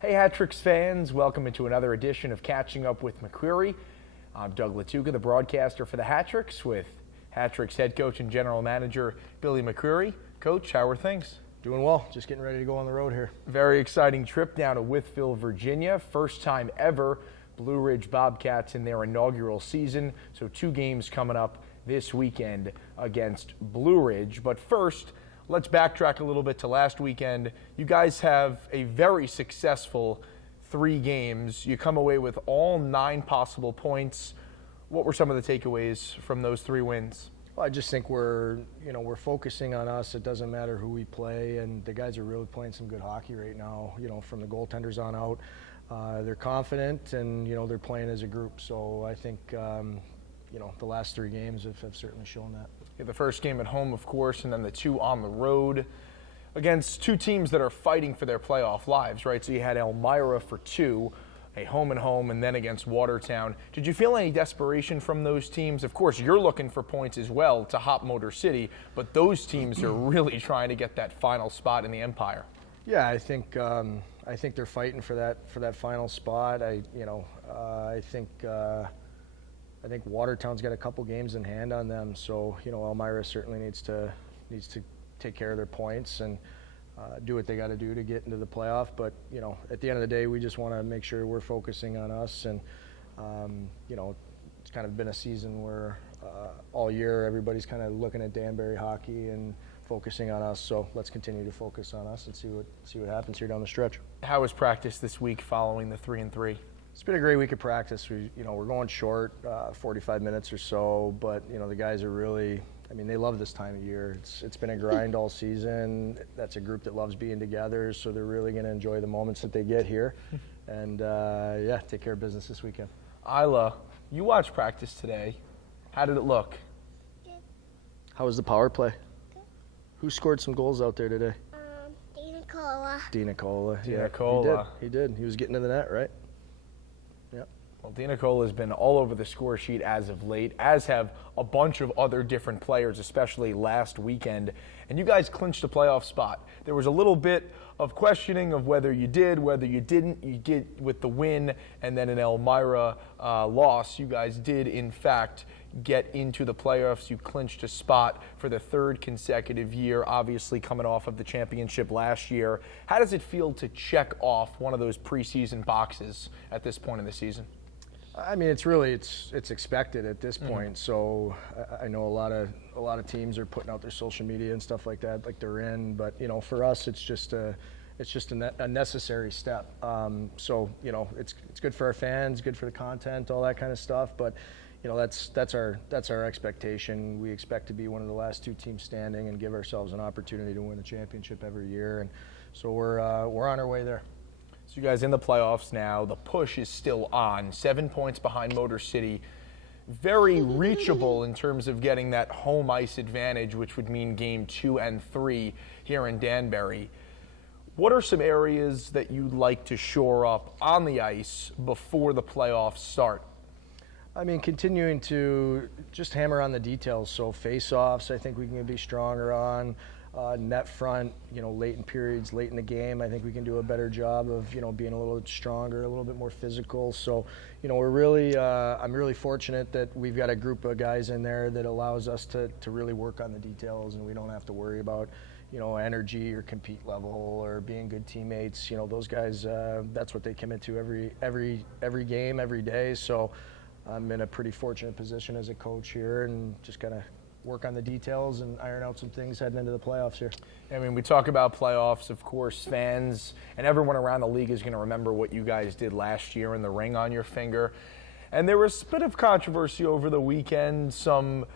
Hey, Hat-Tricks fans, welcome into another edition of Catching Up with McCreary. I'm Doug Lattuca, the broadcaster for the Hat-Tricks, with Hat-Tricks head coach and general manager Billy McCreary. Coach, how are things? Doing well, just getting ready to go on the road here. Very exciting trip down to Wytheville, Virginia. First time ever, Blue Ridge Bobcats in their inaugural season. So 2 games coming up this weekend against Blue Ridge. But first, let's backtrack a little bit to last weekend. You guys have a very successful 3 games. You come away with all 9 possible points. What were some of the takeaways from those 3 wins? Well, I just think we're focusing on us. It doesn't matter who we play, and the guys are really playing some good hockey right now. From the goaltenders on out, they're confident and they're playing as a group. So I think the last 3 games have certainly shown that. The first game at home, of course, and then the 2 on the road against 2 teams that are fighting for their playoff lives, right? So you had Elmira for 2, a home and home, and then against Watertown. Did you feel any desperation from those teams? Of course, you're looking for points as well to hop Motor City, but those teams are really trying to get that final spot in the Empire. Yeah, I think they're fighting for that final spot. I think Watertown's got a couple games in hand on them, so Elmira certainly needs to take care of their points and do what they got to do to get into the playoff. But at the end of the day, we just want to make sure we're focusing on us. And it's kind of been a season where all year everybody's kind of looking at Danbury hockey and focusing on us. So let's continue to focus on us and see what happens here down the stretch. How was practice this week following the 3-3? It's been a great week of practice. We're going short, 45 minutes or so, but the guys are really, they love this time of year. It's been a grind all season. That's a group that loves being together, so they're really going to enjoy the moments that they get here, and take care of business this weekend. Aila, you watched practice today. How did it look? Good. How was the power play? Good. Who scored some goals out there today? Dina Cola. Yeah, he did. He was getting to the net, right? Yep. Well, Dina Cola has been all over the score sheet as of late, as have a bunch of other different players, especially last weekend. And you guys clinched a playoff spot. There was a little bit of questioning of whether you did, whether you didn't. You get with the win and then an Elmira loss. You guys did, in fact, get into the playoffs. You clinched a spot for the 3rd consecutive year, obviously coming off of the championship last year. How does it feel to check off one of those preseason boxes at this point in the season? It's expected at this point. So I know a lot of teams are putting out their social media and stuff like that, like they're in. But for us, it's just a necessary step. It's good for our fans, good for the content, all that kind of stuff. But that's our expectation. We expect to be one of the last 2 teams standing and give ourselves an opportunity to win the championship every year. And so we're on our way there. So you guys in the playoffs now. The push is still on. 7 points behind Motor City. Very reachable in terms of getting that home ice advantage, which would mean game 2 and 3 here in Danbury. What are some areas that you'd like to shore up on the ice before the playoffs start? Continuing to just hammer on the details. So face-offs, I think we can be stronger on. Net front, late in periods, late in the game, I think we can do a better job of, being a little bit stronger, a little bit more physical. So, we're really, I'm really fortunate that we've got a group of guys in there that allows us to really work on the details, and we don't have to worry about, energy or compete level or being good teammates. Those guys, that's what they commit to every game, every day. So I'm in a pretty fortunate position as a coach here, and just gotta work on the details and iron out some things heading into the playoffs here. We talk about playoffs, of course, fans and everyone around the league is going to remember what you guys did last year in the ring on your finger. And there was a bit of controversy over the weekend, some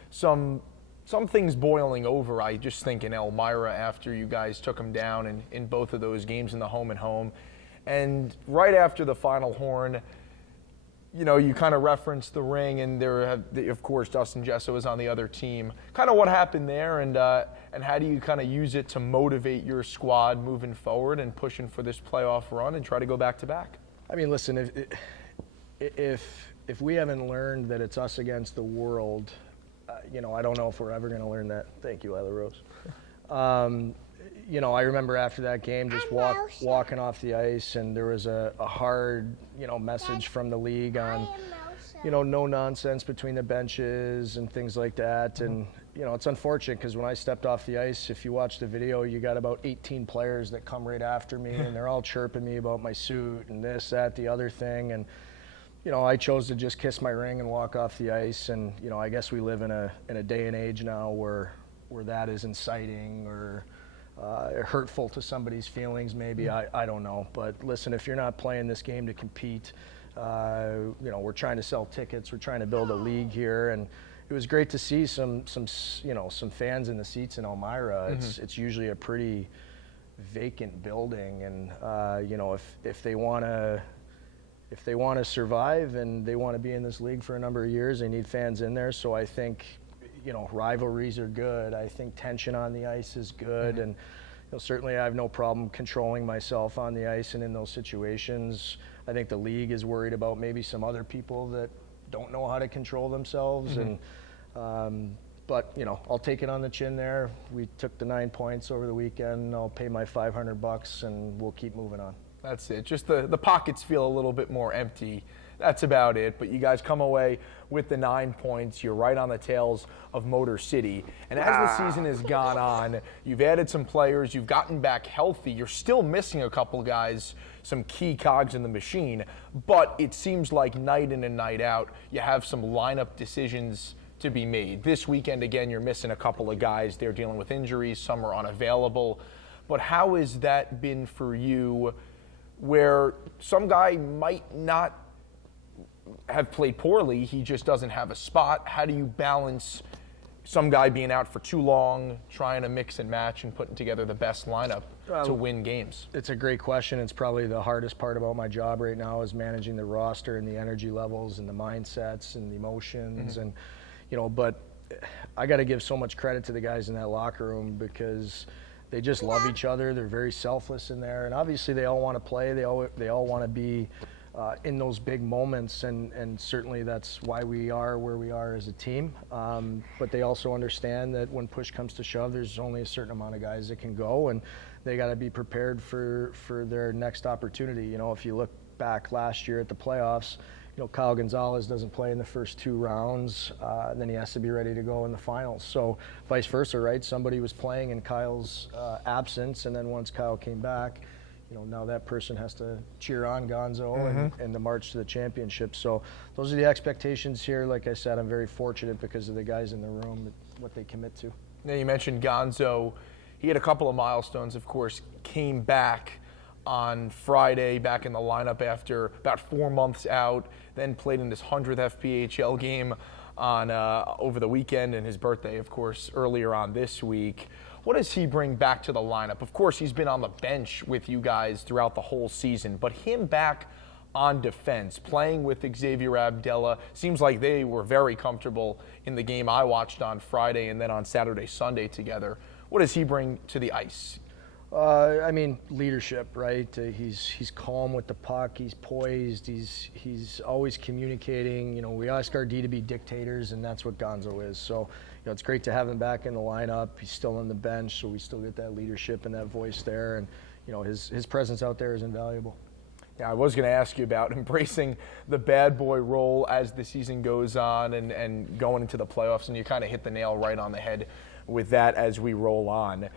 things boiling over. I just think in Elmira after you guys took them down in both of those games in the home and home. And right after the final horn, you kind of referenced the ring, and of course, Dustin Jesso is on the other team. Kind of what happened there, and how do you kind of use it to motivate your squad moving forward and pushing for this playoff run and try to go back to back? Listen, if we haven't learned that it's us against the world, I don't know if we're ever going to learn that. Thank you, Aila Rose. I remember after that game just walking off the ice, and there was a hard, message from the league on, no nonsense between the benches and things like that. And, it's unfortunate because when I stepped off the ice, if you watch the video, you got about 18 players that come right after me, and they're all chirping me about my suit and this, that, the other thing. And, I chose to just kiss my ring and walk off the ice. And, I guess we live in a day and age now where that is inciting or hurtful to somebody's feelings, maybe. I don't know. But listen, if you're not playing this game to compete, we're trying to sell tickets. We're trying to build a league here, and it was great to see some fans in the seats in Elmira. It's usually a pretty vacant building, and if they want to survive and they want to be in this league for a number of years, they need fans in there. So I think rivalries are good. I think tension on the ice is good, and certainly I have no problem controlling myself on the ice and in those situations. I think the league is worried about maybe some other people that don't know how to control themselves, and but I'll take it on the chin there. We took the 9 points over the weekend. I'll pay my $500 and we'll keep moving on. That's it. Just the pockets feel a little bit more empty. That's about it. But you guys come away with the 9 points. You're right on the tails of Motor City. And as the season has gone on, you've added some players. You've gotten back healthy. You're still missing a couple guys, some key cogs in the machine. But it seems like night in and night out, you have some lineup decisions to be made. This weekend, again, you're missing a couple of guys. They're dealing with injuries. Some are unavailable. But how has that been for you, where some guy might not have played poorly, he just doesn't have a spot? How do you balance some guy being out for too long, trying to mix and match and putting together the best lineup to win games? It's a great question. It's probably the hardest part about my job right now is managing the roster and the energy levels and the mindsets and the emotions. And, but I got to give so much credit to the guys in that locker room because they just love each other. They're very selfless in there. And obviously they all want to play. They all want to be in those big moments, and certainly that's why we are where we are as a team. But they also understand that when push comes to shove, there's only a certain amount of guys that can go, and they got to be prepared for their next opportunity. If you look back last year at the playoffs, Kyle Gonzalez doesn't play in the first 2 rounds, and then he has to be ready to go in the finals. So vice versa, right? Somebody was playing in Kyle's absence, and then once Kyle came back, now that person has to cheer on Gonzo and the march to the championship. So those are the expectations here. Like I said, I'm very fortunate because of the guys in the room, what they commit to. Now you mentioned Gonzo. He had a couple of milestones, of course, came back on Friday, back in the lineup after about 4 months out, then played in his 100th FPHL game on over the weekend, and his birthday, of course, earlier on this week. What does he bring back to the lineup? Of course, he's been on the bench with you guys throughout the whole season, but him back on defense, playing with Xavier Abdella, seems like they were very comfortable in the game I watched on Friday and then on Saturday, Sunday together. What does he bring to the ice? Leadership, right? He's calm with the puck. He's poised. He's always communicating. We ask our D to be dictators, and that's what Gonzo is. So, it's great to have him back in the lineup. He's still on the bench, so we still get that leadership and that voice there. And, his presence out there is invaluable. Yeah, I was going to ask you about embracing the bad boy role as the season goes on and going into the playoffs, and you kind of hit the nail right on the head with that as we roll on.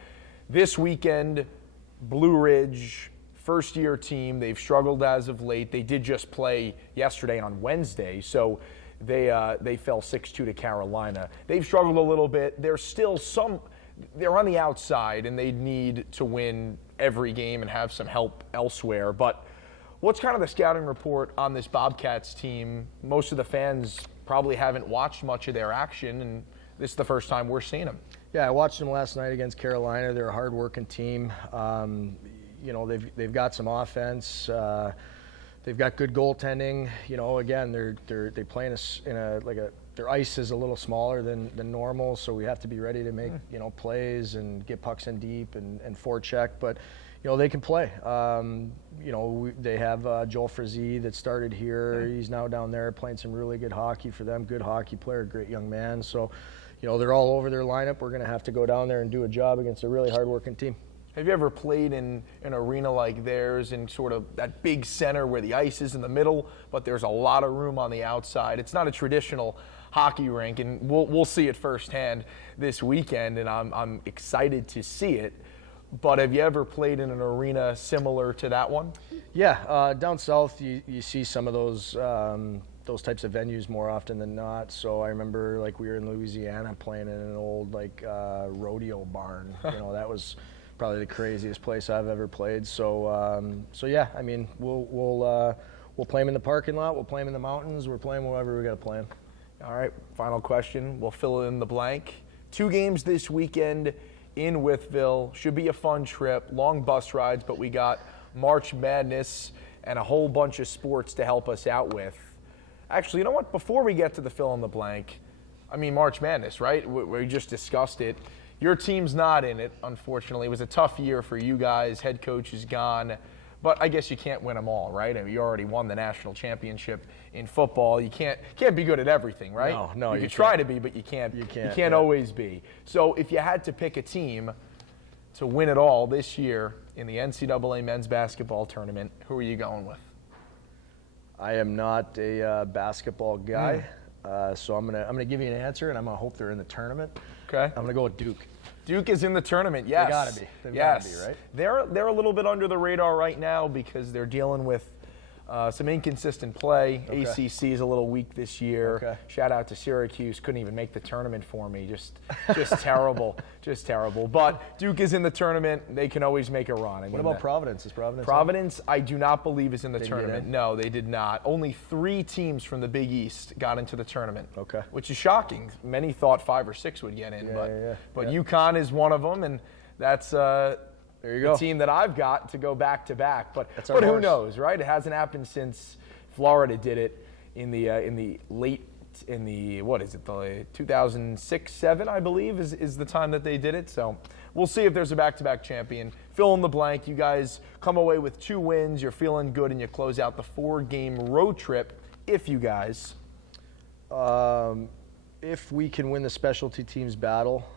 This weekend, Blue Ridge, first-year team. They've struggled as of late. They did just play yesterday on Wednesday, so they fell 6-2 to Carolina. They've struggled a little bit. There's still they're on the outside, and they need to win every game and have some help elsewhere. But what's kind of the scouting report on this Bobcats team? Most of the fans probably haven't watched much of their action, and this is the first time we're seeing them. Yeah, I watched them last night against Carolina. They're a hard-working team. They've got some offense. They've got good goaltending. Again, they play their ice is a little smaller than normal, so we have to be ready to make plays and get pucks in deep and forecheck. But they can play. They have Joel Frazee that started here. He's now down there playing some really good hockey for them. Good hockey player, great young man. So, they're all over their lineup. We're going to have to go down there and do a job against a really hard-working team. Have you ever played in an arena like theirs in sort of that big center where the ice is in the middle, but there's a lot of room on the outside? It's not a traditional hockey rink, and we'll see it firsthand this weekend, and I'm excited to see it. But have you ever played in an arena similar to that one? Yeah, down south you see some of those types of venues more often than not. So I remember like we were in Louisiana playing in an old like rodeo barn. That was probably the craziest place I've ever played. So yeah, I mean we'll play them in the parking lot, we'll play them in the mountains, we're playing wherever we got to play them. All right, final question. We'll fill in the blank. 2 games this weekend in Wytheville. Should be a fun trip. Long bus rides, but we got March Madness and a whole bunch of sports to help us out with. Actually, you know what? Before we get to the fill in the blank, I mean March Madness, right? We just discussed it. Your team's not in it, unfortunately. It was a tough year for you guys. Head coach is gone. But I guess you can't win them all, right? I mean, you already won the national championship in football. You can't be good at everything, right? No, you can try to be, but you can't. You can't always be. So if you had to pick a team to win it all this year in the NCAA men's basketball tournament, who are you going with? I am not a basketball guy, so I'm gonna give you an answer, and I'm gonna hope they're in the tournament. Okay. I'm gonna go with Duke. Duke is in the tournament, yes. They gotta be. They've yes. gotta be, right? They're a little bit under the radar right now because they're dealing with some inconsistent play. Okay. ACC is a little weak this year. Okay. Shout out to Syracuse. Couldn't even make the tournament for me. Just terrible. Just terrible. But Duke is in the tournament. They can always make a run. I mean, what about Providence? Is Providence? Providence, I do not believe is in the tournament. Get in? No, they did not. Only 3 teams from the Big East got into the tournament. Okay. Which is shocking. Many thought 5 or 6 would get in, but Yeah. UConn is one of them, and that's there you the go. team that I've got to go back to back. But our who horse. knows, right? It hasn't happened since Florida did it in the what is it, the 2006-07, I believe, is the time that they did it. So we'll see if there's a back-to-back champion. Fill in the blank. You guys come away with 2 wins. You're feeling good, and you close out the 4-game road trip. If you guys, if we can win the specialty teams battle,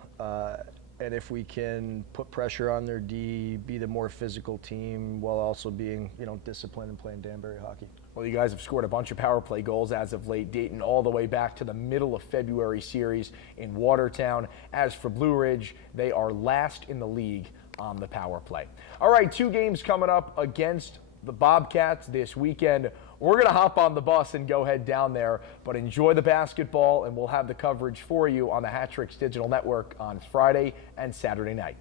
and if we can put pressure on their D, be the more physical team while also being, disciplined and playing Danbury hockey. well, you guys have scored a bunch of power play goals as of late, dating all the way back to the middle of February series in Watertown. As for Blue Ridge, they are last in the league on the power play. All right, 2 games coming up against the Bobcats this weekend. We're going to hop on the bus and go head down there, but enjoy the basketball, and we'll have the coverage for you on the Hat Tricks Digital Network on Friday and Saturday night.